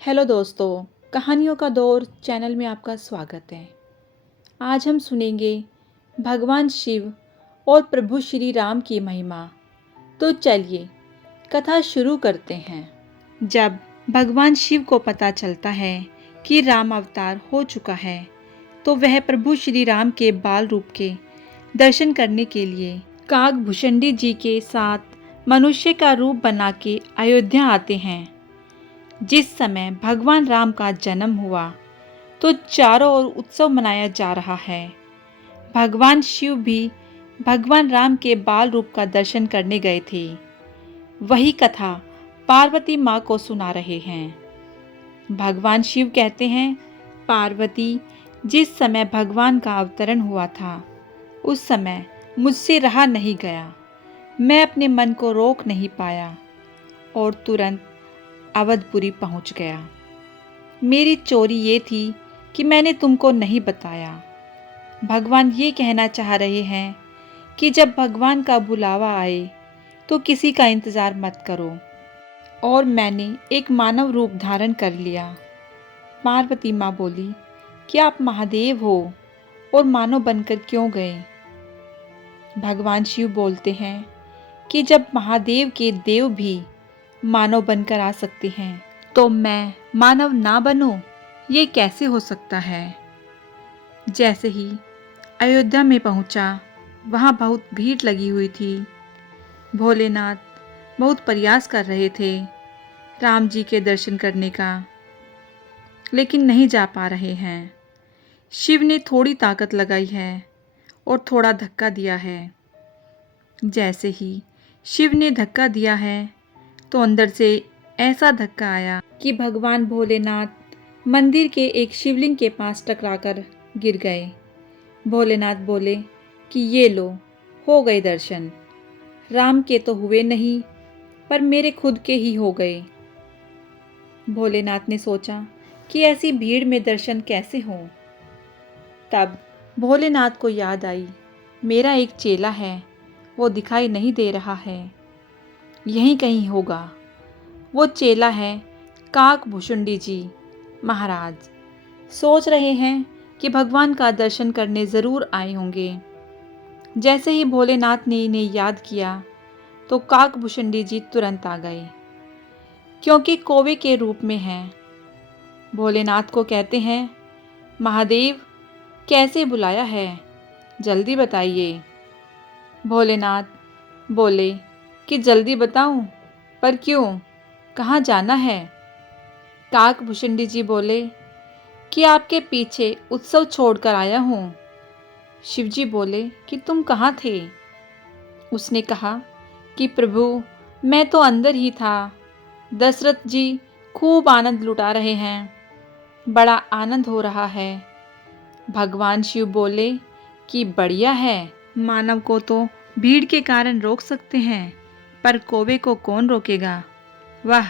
Hello दोस्तों, कहानियों का दौर चैनल में आपका स्वागत है। आज हम सुनेंगे भगवान शिव और प्रभु श्री राम की महिमा। तो चलिए कथा शुरू करते हैं। जब भगवान शिव को पता चलता है कि राम अवतार हो चुका है, तो वह प्रभु श्री राम के बाल रूप के दर्शन करने के लिए काकभूषणी जी के साथ मनुष्य का रूप बना के अयोध्या आते हैं। जिस समय भगवान राम का जन्म हुआ तो चारों ओर उत्सव मनाया जा रहा है। भगवान शिव भी भगवान राम के बाल रूप का दर्शन करने गए थे। वही कथा पार्वती माँ को सुना रहे हैं। भगवान शिव कहते हैं, पार्वती, जिस समय भगवान का अवतरण हुआ था उस समय मुझसे रहा नहीं गया। मैं अपने मन को रोक नहीं पाया और तुरंत अवधपुरी पहुंच गया। मेरी चोरी ये थी कि मैंने तुमको नहीं बताया। भगवान ये कहना चाह रहे हैं कि जब भगवान का बुलावा आए तो किसी का इंतज़ार मत करो। और मैंने एक मानव रूप धारण कर लिया। पार्वती माँ बोली कि आप महादेव हो और मानव बनकर क्यों गए? भगवान शिव बोलते हैं कि जब महादेव के देव भी मानव बनकर आ सकते हैं तो मैं मानव ना बनूं, ये कैसे हो सकता है? जैसे ही अयोध्या में पहुंचा, वहां बहुत भीड़ लगी हुई थी। भोलेनाथ बहुत प्रयास कर रहे थे राम जी के दर्शन करने का, लेकिन नहीं जा पा रहे हैं। शिव ने थोड़ी ताकत लगाई है और थोड़ा धक्का दिया है। जैसे ही शिव ने धक्का दिया है तो अंदर से ऐसा धक्का आया कि भगवान भोलेनाथ मंदिर के एक शिवलिंग के पास टकराकर गिर गए। भोलेनाथ बोले कि ये लो, हो गए दर्शन। राम के तो हुए नहीं, पर मेरे खुद के ही हो गए। भोलेनाथ ने सोचा कि ऐसी भीड़ में दर्शन कैसे हों। तब भोलेनाथ को याद आई, मेरा एक चेला है, वो दिखाई नहीं दे रहा है, यहीं कहीं होगा। वो चेला है काकभूषणी जी महाराज। सोच रहे हैं कि भगवान का दर्शन करने ज़रूर आए होंगे। जैसे ही भोलेनाथ ने इन्हें याद किया तो काकभूषणी जी तुरंत आ गए, क्योंकि कौवे के रूप में हैं। भोलेनाथ को कहते हैं, महादेव, कैसे बुलाया है, जल्दी बताइए। भोलेनाथ बोले कि जल्दी बताऊं, पर क्यों, कहाँ जाना है? काकभूषणी जी बोले कि आपके पीछे उत्सव छोड़कर आया हूँ। शिवजी बोले कि तुम कहाँ थे? उसने कहा कि प्रभु, मैं तो अंदर ही था। दशरथ जी खूब आनंद लुटा रहे हैं, बड़ा आनंद हो रहा है। भगवान शिव बोले कि बढ़िया है, मानव को तो भीड़ के कारण रोक सकते हैं, पर कौवे को कौन रोकेगा? वाह,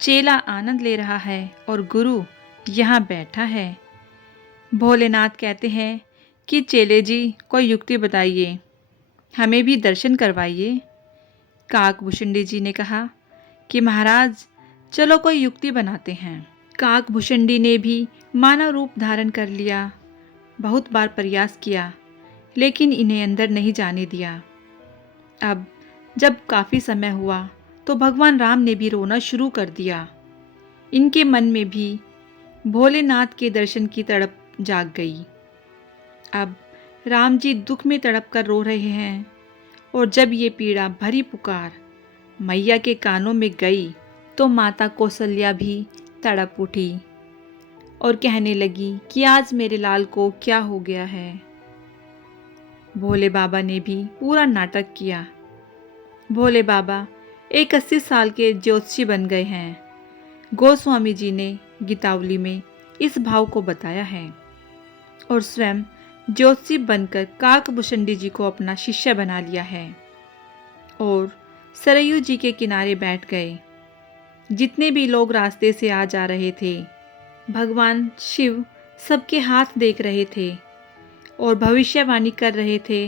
चेला आनंद ले रहा है और गुरु यहाँ बैठा है। भोलेनाथ कहते हैं कि चेले जी, कोई युक्ति बताइए, हमें भी दर्शन करवाइए। काकभूषणी जी ने कहा कि महाराज, चलो कोई युक्ति बनाते हैं। काकभूषणी ने भी मानव रूप धारण कर लिया। बहुत बार प्रयास किया, लेकिन इन्हें अंदर नहीं जाने दिया। अब जब काफ़ी समय हुआ तो भगवान राम ने भी रोना शुरू कर दिया। इनके मन में भी भोलेनाथ के दर्शन की तड़प जाग गई। अब राम जी दुख में तड़प कर रो रहे हैं, और जब ये पीड़ा भरी पुकार मैया के कानों में गई तो माता कौशल्या भी तड़प उठी और कहने लगी कि आज मेरे लाल को क्या हो गया है। भोले बाबा ने भी पूरा नाटक किया। भोले बाबा एक 80 साल के ज्योतिषी बन गए हैं। गोस्वामी जी ने गीतावली में इस भाव को बताया है और स्वयं ज्योतिषी बनकर काकभूषणी जी को अपना शिष्य बना लिया है और सरयू जी के किनारे बैठ गए। जितने भी लोग रास्ते से आ जा रहे थे, भगवान शिव सबके हाथ देख रहे थे और भविष्यवाणी कर रहे थे।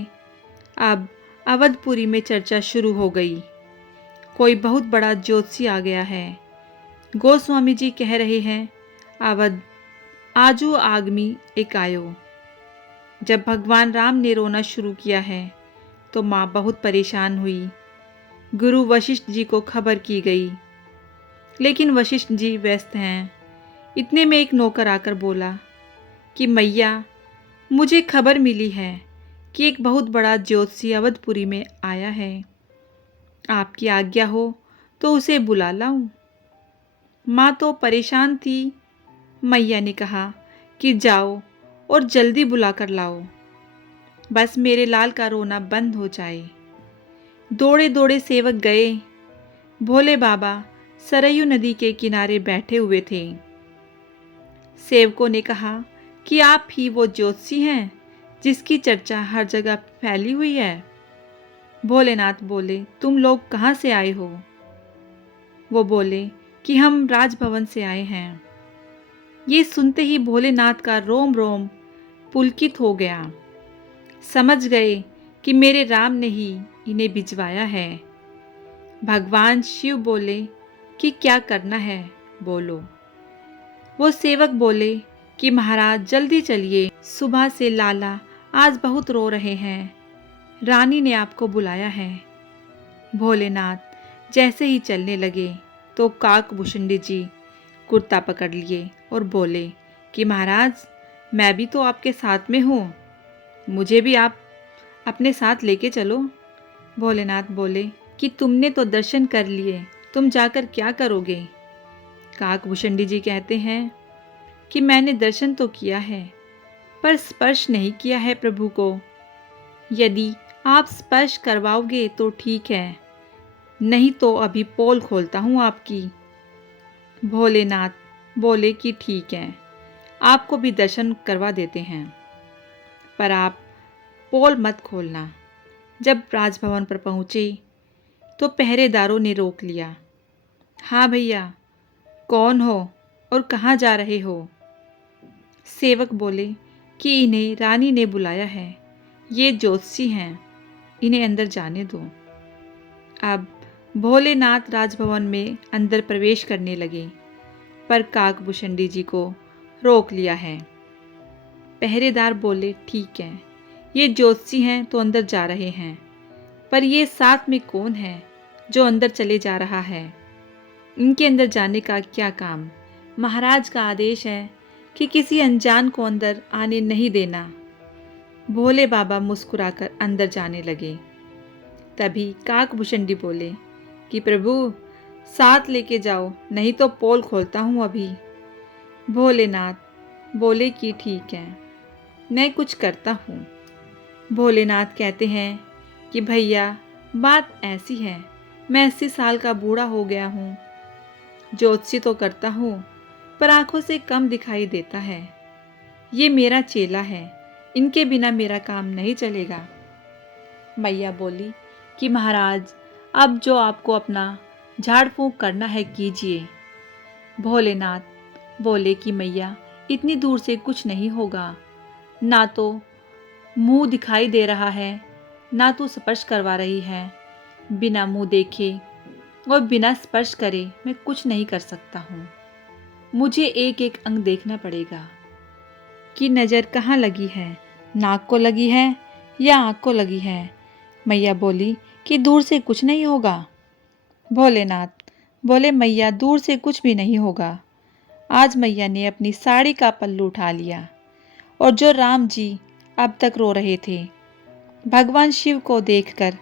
अब अवधपुरी में चर्चा शुरू हो गई। कोई बहुत बड़ा ज्योतिषी आ गया है गोस्वामी जी कह रहे हैं, अवध आजू आगमी एक आयो। जब भगवान राम ने रोना शुरू किया है तो माँ बहुत परेशान हुई। गुरु वशिष्ठ जी को खबर की गई, लेकिन वशिष्ठ जी व्यस्त हैं। इतने में एक नौकर आकर बोला कि मैया, मुझे खबर मिली है कि एक बहुत बड़ा ज्योतिषी अवधपुरी में आया है। आपकी आज्ञा हो तो उसे बुला लाऊं। माँ तो परेशान थी। मैया ने कहा कि जाओ और जल्दी बुला कर लाओ, बस मेरे लाल का रोना बंद हो जाए। दौड़े दौड़े सेवक गए। भोले बाबा सरयू नदी के किनारे बैठे हुए थे। सेवकों ने कहा कि आप ही वो ज्योतिषी हैं जिसकी चर्चा हर जगह फैली हुई है। भोलेनाथ बोले, तुम लोग कहाँ से आए हो? वो बोले कि हम राजभवन से आए हैं। ये सुनते ही भोलेनाथ का रोम रोम पुलकित हो गया। समझ गए कि मेरे राम ने ही इन्हें भिजवाया है। भगवान शिव बोले कि क्या करना है, बोलो। वो सेवक बोले कि महाराज जल्दी चलिए, सुबह से लाला आज बहुत रो रहे हैं, रानी ने आपको बुलाया है। भोलेनाथ जैसे ही चलने लगे तो काकभूषणी जी कुर्ता पकड़ लिए और बोले कि महाराज, मैं भी तो आपके साथ में हूँ, मुझे भी आप अपने साथ लेके चलो। भोलेनाथ बोले कि तुमने तो दर्शन कर लिए, तुम जाकर क्या करोगे? काकभूषणी जी कहते हैं कि मैंने दर्शन तो किया है, पर स्पर्श नहीं किया है प्रभु को। यदि आप स्पर्श करवाओगे तो ठीक है, नहीं तो अभी पोल खोलता हूँ आपकी। भोलेनाथ बोले कि ठीक है, आपको भी दर्शन करवा देते हैं, पर आप पोल मत खोलना। जब राजभवन पर पहुँचे तो पहरेदारों ने रोक लिया। हाँ भैया, कौन हो और कहाँ जा रहे हो? सेवक बोले कि इन्हें रानी ने बुलाया है, ये ज्योतिषी हैं, इन्हें अंदर जाने दो। अब भोलेनाथ राजभवन में अंदर प्रवेश करने लगे, पर काकभूषणी जी को रोक लिया है। पहरेदार बोले ठीक है, ये ज्योतिषी हैं तो अंदर जा रहे हैं, पर ये साथ में कौन है जो अंदर चले जा रहा है? इनके अंदर जाने का क्या काम? महाराज का आदेश है कि किसी अनजान को अंदर आने नहीं देना। भोले बाबा मुस्कुराकर अंदर जाने लगे। तभी काकभूषणी बोले कि प्रभु साथ लेके जाओ, नहीं तो पोल खोलता हूँ अभी। भोलेनाथ बोले कि ठीक है, मैं कुछ करता हूँ। भोलेनाथ कहते हैं कि भैया, बात ऐसी है, मैं 80 साल का बूढ़ा हो गया हूँ। ज्योतिषी तो करता हूँ, पर आंखों से कम दिखाई देता है। ये मेरा चेला है, इनके बिना मेरा काम नहीं चलेगा। मैया बोली कि महाराज, अब जो आपको अपना झाड़ फूंक करना है कीजिए। भोलेनाथ बोले कि मैया, इतनी दूर से कुछ नहीं होगा, ना तो मुंह दिखाई दे रहा है, ना तो स्पर्श करवा रही है। बिना मुंह देखे और बिना स्पर्श करे मैं कुछ नहीं कर सकता हूँ। मुझे एक एक अंग देखना पड़ेगा कि नज़र कहाँ लगी है, नाक को लगी है या आँख को लगी है। मैया बोली कि दूर से कुछ नहीं होगा। भोलेनाथ बोले मैया, दूर से कुछ भी नहीं होगा। आज मैया ने अपनी साड़ी का पल्लू उठा लिया और जो राम जी अब तक रो रहे थे, भगवान शिव को देखकर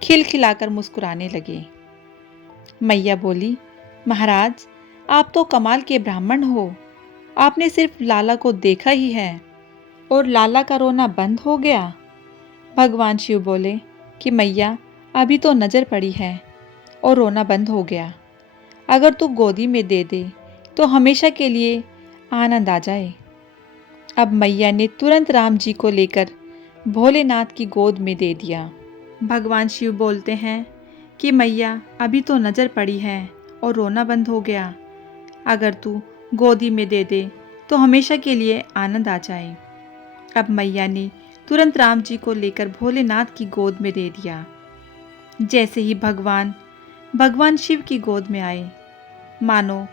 खिलखिलाकर मुस्कुराने लगे। मैया बोली, महाराज आप तो कमाल के ब्राह्मण हो, आपने सिर्फ लाला को देखा ही है और लाला का रोना बंद हो गया। भगवान शिव बोले कि मैया, अभी तो नज़र पड़ी है और रोना बंद हो गया। अगर तू गोदी में दे दे तो हमेशा के लिए आनंद आ जाए। अब मैया ने तुरंत राम जी को लेकर भोलेनाथ की गोद में दे दिया। भगवान शिव बोलते हैं कि मैया, अभी तो नज़र पड़ी है और रोना बंद हो गया। अगर तू गोदी में दे दे तो हमेशा के लिए आनंद आ जाए। अब मैया ने तुरंत राम जी को लेकर भोलेनाथ की गोद में दे दिया। जैसे ही भगवान शिव की गोद में आए, मानो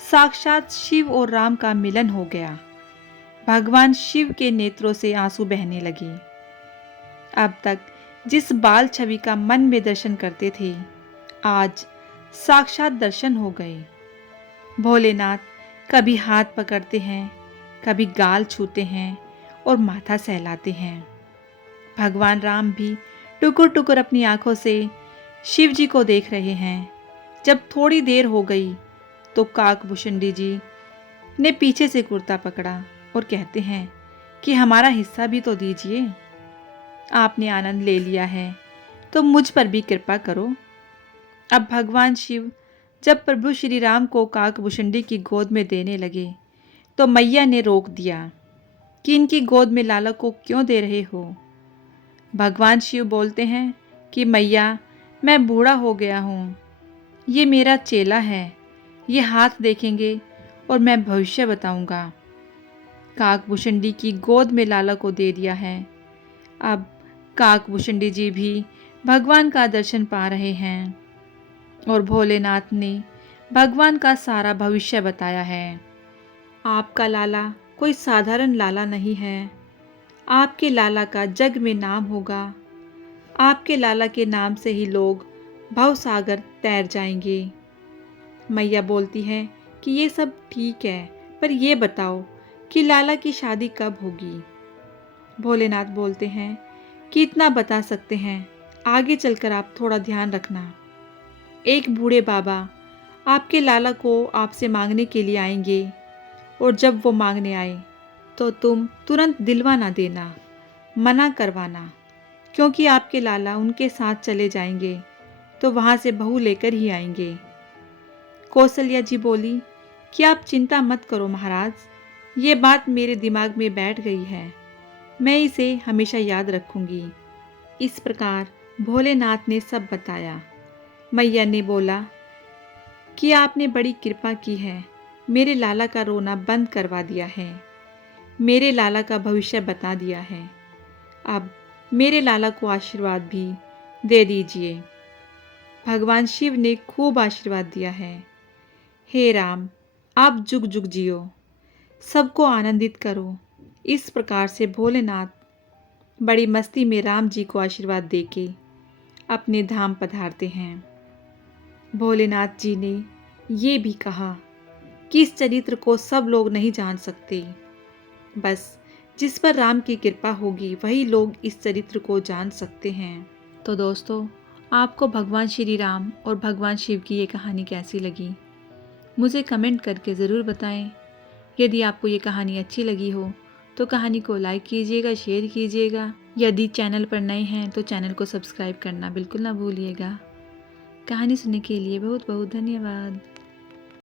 साक्षात शिव और राम का मिलन हो गया। भगवान शिव के नेत्रों से आंसू बहने लगे। अब तक जिस बाल छवि का मन में दर्शन करते थे, आज साक्षात दर्शन हो गए। भोलेनाथ कभी हाथ पकड़ते हैं, कभी गाल छूते हैं और माथा सहलाते हैं। भगवान राम भी टुकुर टुकुर अपनी आंखों से शिव जी को देख रहे हैं। जब थोड़ी देर हो गई तो काकभूषुंडी जी ने पीछे से कुर्ता पकड़ा और कहते हैं कि हमारा हिस्सा भी तो दीजिए। आपने आनंद ले लिया है तो मुझ पर भी कृपा करो। अब भगवान शिव जब प्रभु श्री राम को काकभूषुंडी की गोद में देने लगे तो मैया ने रोक दिया कि इनकी गोद में लाला को क्यों दे रहे हो। भगवान शिव बोलते हैं कि मैया, मैं बूढ़ा हो गया हूँ, ये मेरा चेला है, ये हाथ देखेंगे और मैं भविष्य बताऊंगा। काकभूषुंडी की गोद में लाला को दे दिया है। अब काकभूषुंडी जी भी भगवान का दर्शन पा रहे हैं और भोलेनाथ ने भगवान का सारा भविष्य बताया है। आपका लाला कोई साधारण लाला नहीं है। आपके लाला का जग में नाम होगा। आपके लाला के नाम से ही लोग भवसागर तैर जाएंगे। मैया बोलती हैं कि ये सब ठीक है, पर ये बताओ कि लाला की शादी कब होगी। भोलेनाथ बोलते हैं कि इतना बता सकते हैं, आगे चलकर आप थोड़ा ध्यान रखना। एक बूढ़े बाबा आपके लाला को आपसे मांगने के लिए आएंगे और जब वो मांगने आए तो तुम तुरंत दिलवा ना देना, मना करवाना, क्योंकि आपके लाला उनके साथ चले जाएंगे तो वहाँ से बहू लेकर ही आएंगे। कौशल्या जी बोली कि आप चिंता मत करो महाराज, ये बात मेरे दिमाग में बैठ गई है, मैं इसे हमेशा याद रखूंगी। इस प्रकार भोलेनाथ ने सब बताया। मैया ने बोला कि आपने बड़ी कृपा की है, मेरे लाला का रोना बंद करवा दिया है, मेरे लाला का भविष्य बता दिया है। अब मेरे लाला को आशीर्वाद भी दे दीजिए। भगवान शिव ने खूब आशीर्वाद दिया है। हे राम, आप जुग जुग जियो, सबको आनंदित करो। इस प्रकार से भोलेनाथ बड़ी मस्ती में राम जी को आशीर्वाद देके अपने धाम पधारते हैं। भोलेनाथ जी ने ये भी कहा कि इस चरित्र को सब लोग नहीं जान सकते, बस जिस पर राम की कृपा होगी वही लोग इस चरित्र को जान सकते हैं। तो दोस्तों, आपको भगवान श्री राम और भगवान शिव की ये कहानी कैसी लगी, मुझे कमेंट करके ज़रूर बताएं। यदि आपको ये कहानी अच्छी लगी हो तो कहानी को लाइक कीजिएगा, शेयर कीजिएगा। यदि चैनल पर नए हैं तो चैनल को सब्सक्राइब करना बिल्कुल ना भूलिएगा। कहानी सुनने के लिए बहुत बहुत धन्यवाद।